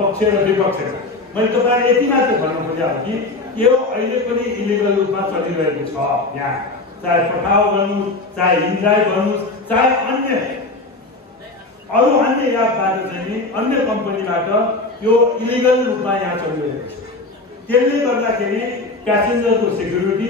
पक्ष र विपक्षका मैले तपाईलाई यति मात्र भन्न खोजेको कि यो अहिले पनि इलिगल रूपमा चलिरहेको छ यहाँ, चाहे पठाउ गर्नुहोस्, चाहे इन्ड्राइभ गर्नुहोस्, चाहे अरू अन्य एपबाट चाहिँ अन्य कम्पनीबाट यो इलिगल रूपमा यहाँ चलिरहेको छ। त्यसले गर्दाखेरि प्यासेन्जरको सेक्युरिटी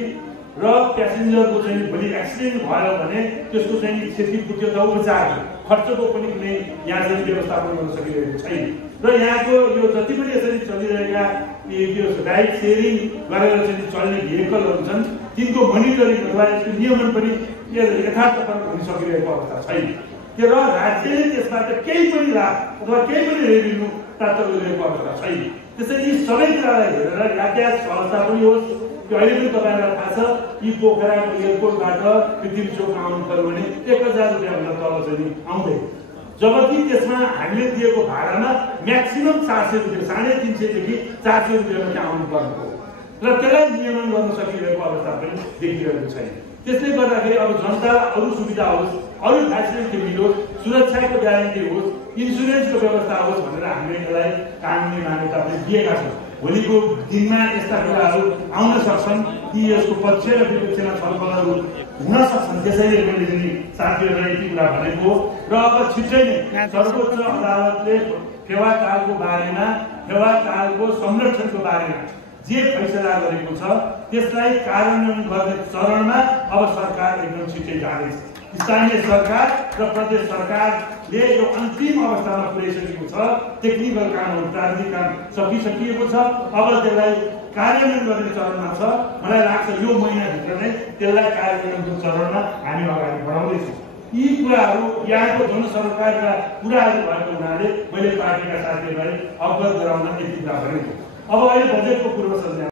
र प्यासेन्जरको चाहिँ भोलि एक्सिडेन्ट भयो भने त्यसको चाहिँ क्षतिपूर्ति अथवा उपचार खर्चको पनि कुनै यहाँ चाहिँ व्यवस्थापन गर्न सकिरहेको छैन। र यहाँको यो जति पनि यसरी चलिरहेका यो राइड सेयरिङ गरेर चाहिँ चल्ने भेहिकलहरू छन् तिनको मोनिटरिङ अथवा यसको नियमन पनि यथार्थपरक हुन सकिरहेको अवस्था छैन। र राज्यले त्यसबाट केही पनि लाभ अथवा केही पनि रेभिन्यू प्राप्त गरिरहेको अवस्था छैन। त्यसैले यी सबै कुरालाई हेरेर यातायात सहजता पनि होस्। अहिले पनि तपाईँलाई थाहा छ यी पोखराको एयरपोर्टबाट पृथ्वी चोक आउनु पर्यो भने 1000 रुपियाँभन्दा तल चाहिँ आउँदैन, जबकि त्यसमा हामीले दिएको भाडामा म्याक्सिमम 400 रुपियाँ, 350 देखि 400 रुपियाँमा चाहिँ आउनु पर्ने हो। र त्यसलाई नियमन गर्न सकिरहेको अवस्था पनि देखिरहेको छैन। त्यसले गर्दाखेरि अब जनतालाई अरू सुविधा होस्, अरू फेसिलिटी मिलोस्, सुरक्षाको ग्यारेन्टी होस्, इन्सुरेन्सको व्यवस्था होस् भनेर हामीले यसलाई कानुनी मान्यता पनि दिएका छौँ। भोलिको दिनमा यस्ता कुराहरू आउन सक्छन् कि यसको पक्ष र विपक्षमा छलफलहरू हुन सक्छन्। त्यसैले मैले चाहिँ साथीहरूलाई यति कुरा भनेको हो। र अब छिट्टै नै सर्वोच्च अदालतले फेवातालको बारेमा, फेवातालको संरक्षणको बारेमा जे फैसला गरेको छ त्यसलाई कार्यान्वयन गर्ने चरणमा अब सरकार एकदम छिट्टै जाँदैछ। स्थानीय सरकार र प्रदेश सरकारले यो अन्तिम अवस्थामा पुर्याइसकेको छ। टेक्निकल कामहरू, प्राविधिक काम सकिसकिएको छ। अब त्यसलाई कार्यान्वयन गर्ने चरणमा छ। मलाई लाग्छ यो महिनाभित्र नै त्यसलाई कार्यान्वयनको चरणमा हामी अगाडि बढाउँदैछौँ। यी कुराहरू यहाँको जनसरकारका कुराहरू भएको हुनाले मैले पार्टीका साथीहरूलाई अवगत गराउन यति कुरा गरेको। अब अहिले बजेटको पूर्व संज्ञा